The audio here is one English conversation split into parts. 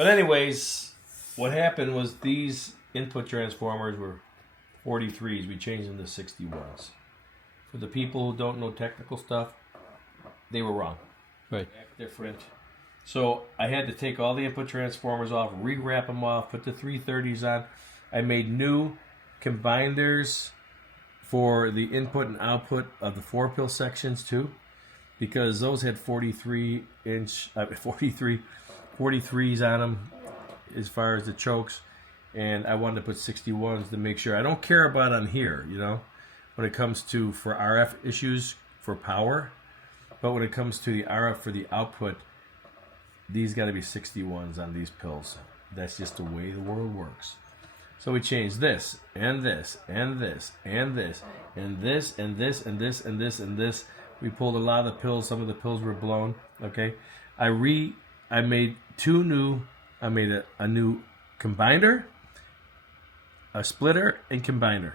But anyways, what happened was these input transformers were 43s. We changed them to 61s. For the people who don't know technical stuff, they were wrong. Right. Different. So I had to take all the input transformers off, re-wrap them off, put the 330s on. I made new combiners for the input and output of the 4-pill sections too, because those had 43s on them as far as the chokes, and I wanted to put 61s to make sure. I don't care about on here, when it comes to for RF issues for power, but when it comes to the RF for the output, these got to be 61s on these pills. That's just the way the world works. So we changed this, and this, and this, and this, and this, and this, and this, and this, and this. We pulled a lot of the pills. Some of the pills were blown. Okay, I made two new. I made a new combiner, a splitter, and combiner.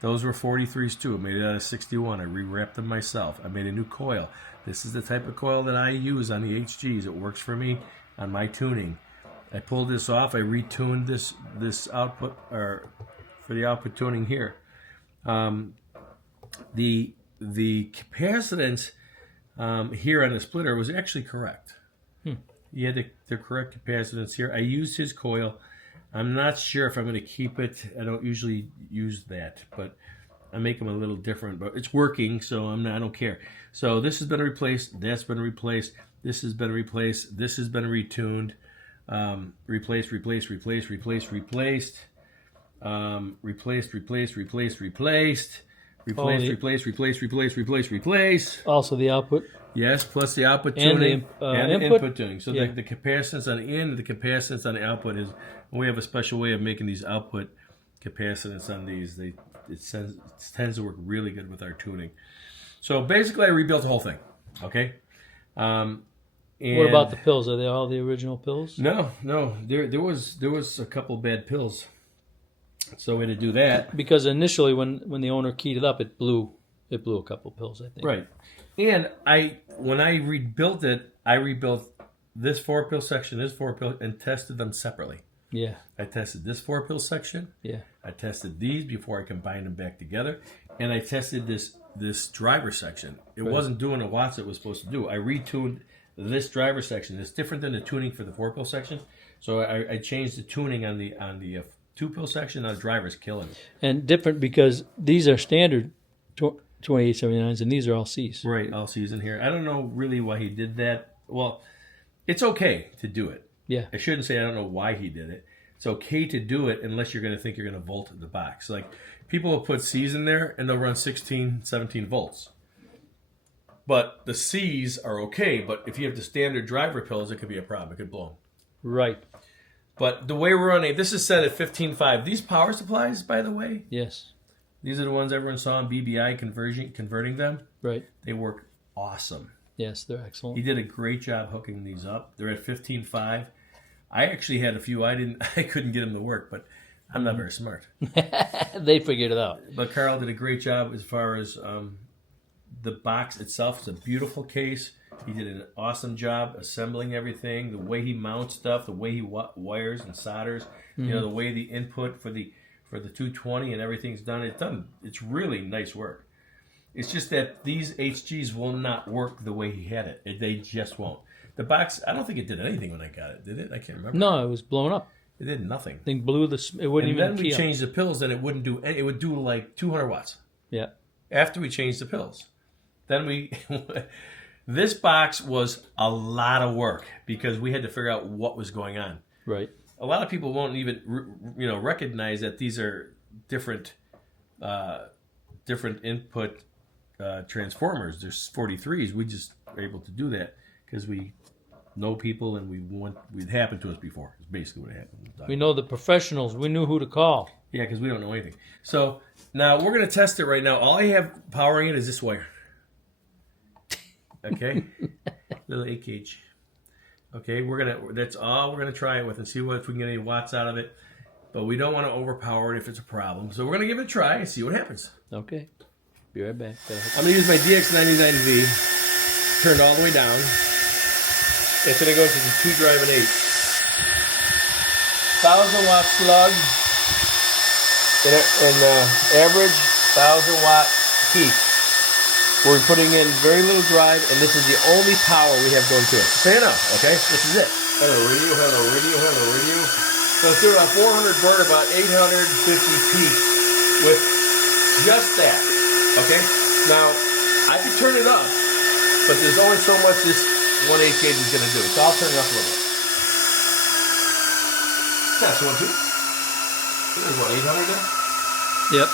Those were 43s too. I made it out of 61. I re-wrapped them myself. I made a new coil. This is the type of coil that I use on the HGs. It works for me on my tuning. I pulled this off. I retuned this output, or for the output tuning here. The capacitance here on the splitter was actually correct. You had the correct capacitance here. I used his coil. I'm not sure if I'm going to keep it. I don't usually use that, but I make them a little different. But it's working, so I don't care. So this has been replaced. That's been replaced. This has been replaced. This has been retuned. Replaced, replaced, replaced, replaced, replaced, replaced, replaced, replaced, replaced, replaced, replaced, replaced, replaced, replaced, replaced. Also the output. Yes, plus the output And tuning and the input tuning. So Yeah. the capacitance on the in, the capacitance on the output is. We have a special way of making these output capacitance on these. It tends to work really good with our tuning. So basically, I rebuilt the whole thing. Okay. What about the pills? Are they all the original pills? No. There was a couple bad pills, so we had to do that. Because initially, when the owner keyed it up, it blew a couple pills, I think. Right. And when I rebuilt it, I rebuilt this 4-pill section, this 4-pill, and tested them separately. Yeah. I tested this 4-pill section. Yeah. I tested these before I combined them back together, and I tested this driver section. It wasn't doing the watts it was supposed to do. I retuned this driver section. It's different than the tuning for the 4-pill section. So I changed the tuning on the 2-pill section. Now the driver's killing it. And different because these are standard 2879s, and these are all Cs. Right, all C's in here. I don't know really why he did that. Well, it's okay to do it. Yeah. I shouldn't say I don't know why he did it. It's okay to do it unless you're going to think you're going to volt the box. Like, people will put C's in there and they'll run 16, 17 volts. But the C's are okay, but if you have the standard driver pills, it could be a problem. It could blow them. Right. But the way we're running, this is set at 15.5. These power supplies, by the way, Yes. these are the ones everyone saw in BBI converting them. Right. They work awesome. Yes, they're excellent. He did a great job hooking these up. They're at 15.5. I actually had a few. I couldn't get them to work, but I'm not very smart. They figured it out. But Carl did a great job as far as the box itself. It's a beautiful case. He did an awesome job assembling everything. The way he mounts stuff, the way he wires and solders, the way the input for the 220 and everything's done. It's really nice work. It's just that these HGs will not work the way he had it. They just won't. The box, I don't think it did anything when I got it. Did it? I can't remember. No, it was blown up. It did nothing. Thing blew it wouldn't And even then we key up. changed the pills, and it wouldn't do. It would do like 200 watts. Yeah. After we changed the pills, then this box was a lot of work because we had to figure out what was going on. Right. A lot of people won't even recognize that these are different input transformers. There's 43s. We just are able to do that because we know people and it happened to us before. It's basically what happened. We know the professionals. We knew who to call. Yeah, because we don't know anything. So now we're going to test it right now. All I have powering it is this wire. Okay? Little 8 gauge. Okay, that's all we're gonna try it with and see if we can get any watts out of it. But we don't want to overpower it if it's a problem. So we're gonna give it a try and see what happens. Okay. Be right back. I'm gonna use my DX99V turned all the way down. It's gonna go to the 2 drive and 8. 1,000-watt slug in average 1,000-watt peak. We're putting in very little drive, and this is the only power we have going to it. Say enough, okay? This is it. Hello radio, hello radio, hello radio. So it's doing about 400 burn, about 850 peak with just that, okay? Now, I could turn it up, but there's only so much this 1/8 gauge is going to do. So I'll turn it up a little bit. That's 1, 2. There's what, 800 there? Yep.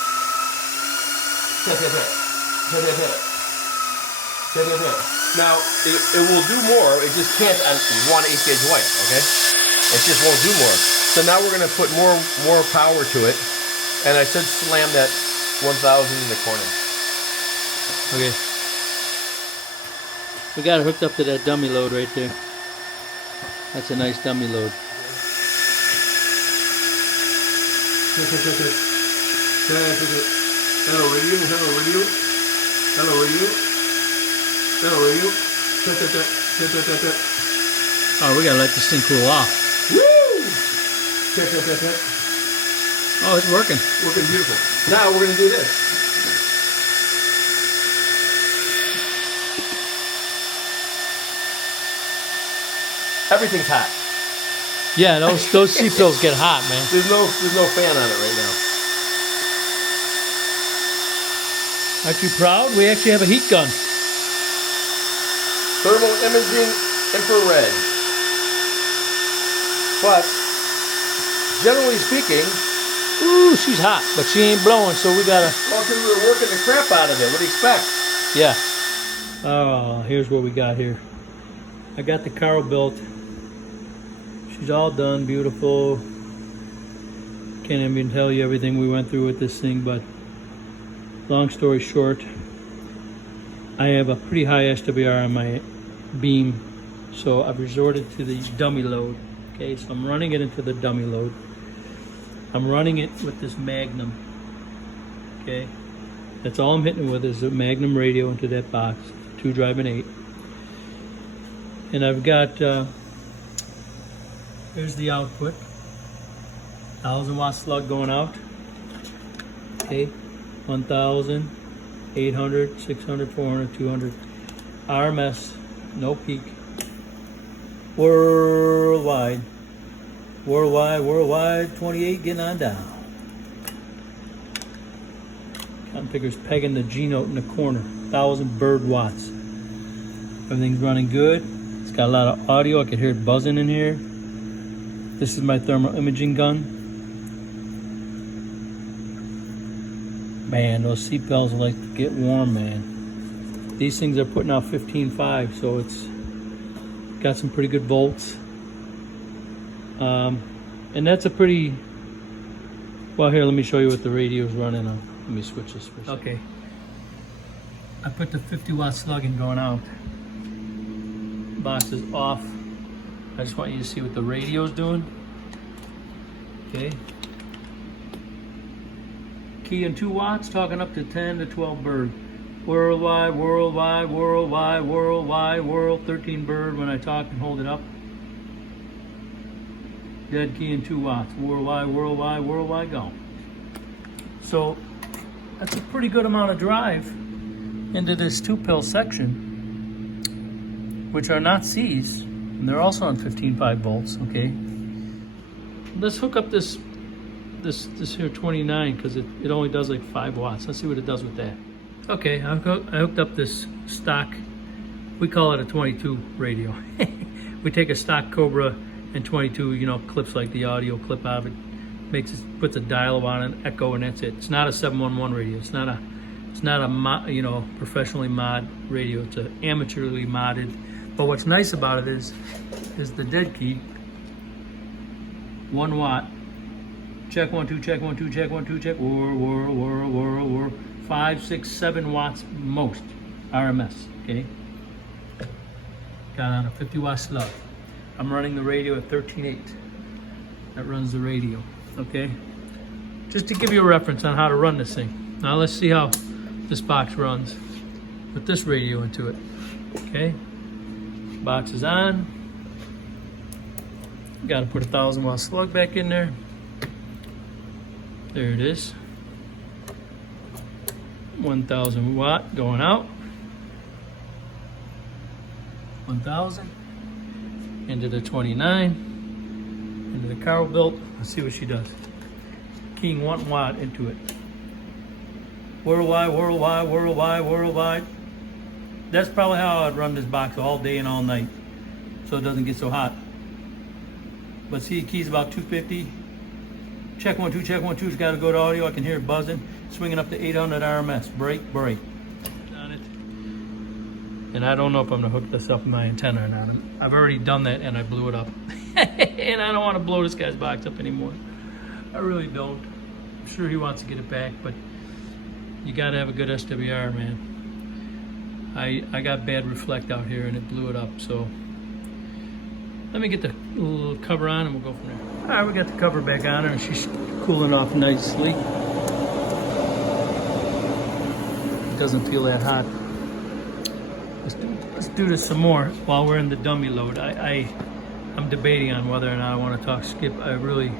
Now, it will do more. It just can't on 1/8 gauge wire, okay? It just won't do more. So now we're going to put more power to it. And I said slam that 1,000 in the corner. Okay. We got it hooked up to that dummy load right there. That's a nice dummy load. Hello radio, hello radio, hello radio, hello radio. Oh, we gotta let this thing cool off. Woo! Oh, it's working. Working beautiful. Now we're gonna do this. Everything's hot. Yeah, those C-pills get hot, man. There's no fan on it right now. Aren't you proud? We actually have a heat gun. Thermal imaging infrared. But generally speaking, Ooh, she's hot, but she ain't blowing, so we gotta. well, because we were working the crap out of it. What do you expect? Yeah. Oh, here's what we got here. I got the Carl built. She's all done, beautiful. Can't even tell you everything we went through with this thing, but long story short, I have a pretty high SWR on my beam, so I've resorted to the dummy load. Okay, so I'm running it into the dummy load. I'm running it with this Magnum. Okay, that's all I'm hitting it with is a Magnum radio into that box, 2 driving 8. And I've got, here's the output, 1,000-watt slug going out. Okay, 1,000, 800, 600, 400, 200. RMS, no peak. Worldwide, 28 getting on down. Cotton picker's pegging the G note in the corner, 1,000 bird watts. Everything's running good. It's got a lot of audio. I can hear it buzzing in here. This is my thermal imaging gun. Man, those seatbelts like to get warm, man. These things are putting out 15.5, so it's got some pretty good volts. And that's a pretty, well, here, let me show you what the radio's running on. Let me switch this for a second. Okay. I put the 50-watt slug in going out. Box is off. I just want you to see what the radio's doing. Okay. Key in 2 watts, talking up to 10 to 12 bird. Worldwide, worldwide, worldwide, worldwide, world, 13 bird when I talk and hold it up. Dead key in 2 watts. Worldwide, worldwide, worldwide, go. So that's a pretty good amount of drive into this 2-pill section, which are not C's, and they're also on 15.5 volts, okay? Let's hook up this here 29, because it only does like 5 watts. Let's see what it does with that. Okay, I hooked up this stock, we call it a 22 radio. We take a stock Cobra and 22, you know, clips like the audio clip out of it, puts a dial on an echo, and that's it. It's not a 711 radio. It's not a you know, professionally mod radio. It's an amateurly modded. But what's nice about it is the dead key. 1 watt. Check 1 2, check 1 2, check 1 2, check. Whir. 5, 6, 7 watts most. RMS. Okay. Got on a 50-watt slug. I'm running the radio at 13.8. That runs the radio. Okay. Just to give you a reference on how to run this thing. Now let's see how this box runs with this radio into it. Okay. Box is on. Got to put a 1,000-watt slug back in there. There it is. 1,000 watt going out. 1,000 into the 29, into the Carl built. Let's see what she does. Keying 1 watt into it. Worldwide, worldwide, worldwide, worldwide. That's probably how I'd run this box all day and all night, so it doesn't get so hot. But see, it keys about 250. Check 1 2, check 1 2. It's got to go to audio. I can hear it buzzing, swinging up to 800 RMS. Break, break. On it. And I don't know if I'm gonna hook this up in my antenna or not. I've already done that and I blew it up. And I don't want to blow this guy's box up anymore. I really don't. I'm sure he wants to get it back, but you gotta have a good SWR, man. I got bad reflect out here and it blew it up, so let me get the little cover on and we'll go from there. All right, we got the cover back on her and she's cooling off nicely. It doesn't feel that hot. Let's do this some more while we're in the dummy load. I'm debating on whether or not I want to talk skip. I really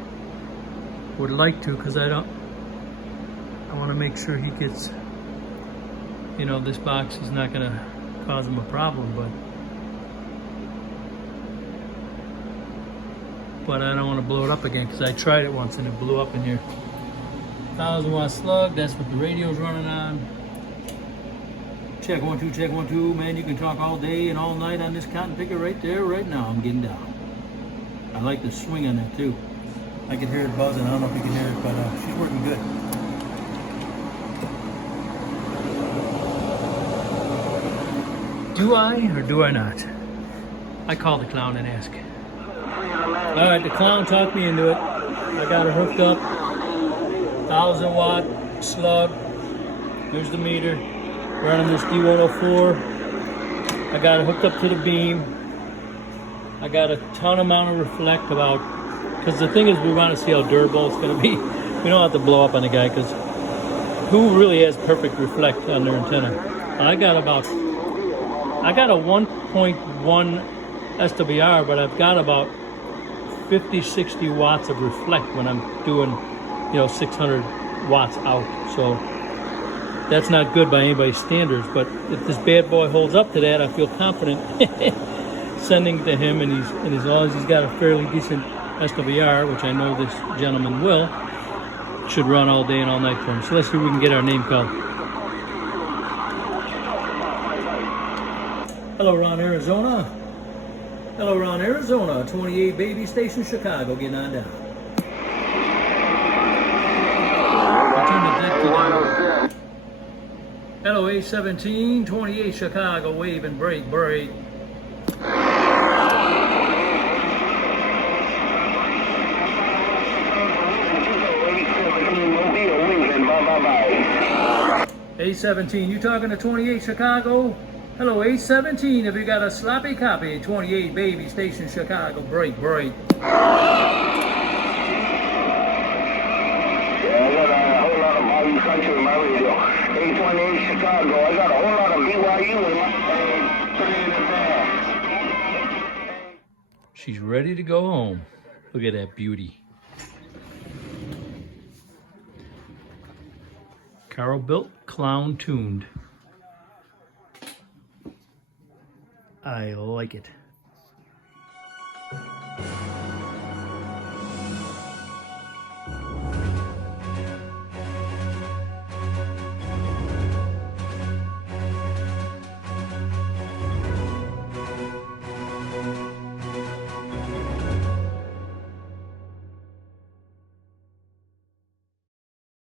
would like to, because I want to make sure he gets, you know, this box is not going to cause him a problem, but I don't want to blow it up again, because I tried it once and it blew up in here. 1,000-watt slug, that's what the radio's running on. Check 1 2, check 1 2. Man, you can talk all day and all night on this cotton picker right there, right now. I'm getting down. I like the swing on that too. I can hear it buzzing. I don't know if you can hear it, but she's working good. Do I or do I not? I call the clown and ask. All right, the clown talked me into it. I got her hooked up. 1,000-watt slug. Here's the meter. Running this D104. I got it hooked up to the beam. I got a ton amount of reflect about, because the thing is, we want to see how durable it's going to be. We don't have to blow up on the guy, because who really has perfect reflect on their antenna? I got a 1.1 SWR, but I've got about 50, 60 watts of reflect when I'm doing, 600 watts out. So that's not good by anybody's standards, but if this bad boy holds up to that, I feel confident sending it to him, and as long as he's got a fairly decent SWR, which I know this gentleman will, should run all day and all night for him. So let's see if we can get our name called. Hello, Ron, Arizona. Hello, Ron, Arizona. 28 Baby Station, Chicago. Getting on down. Hello, A17, 28 Chicago, wave and break, break. A17, you talking to 28 Chicago? Hello, A17, if you got a sloppy copy, 28 Baby Station, Chicago, break, break. Chicago. I got a whole lot of BYU in my She's ready to go home. Look at that beauty. Carol built, clown tuned. I like it.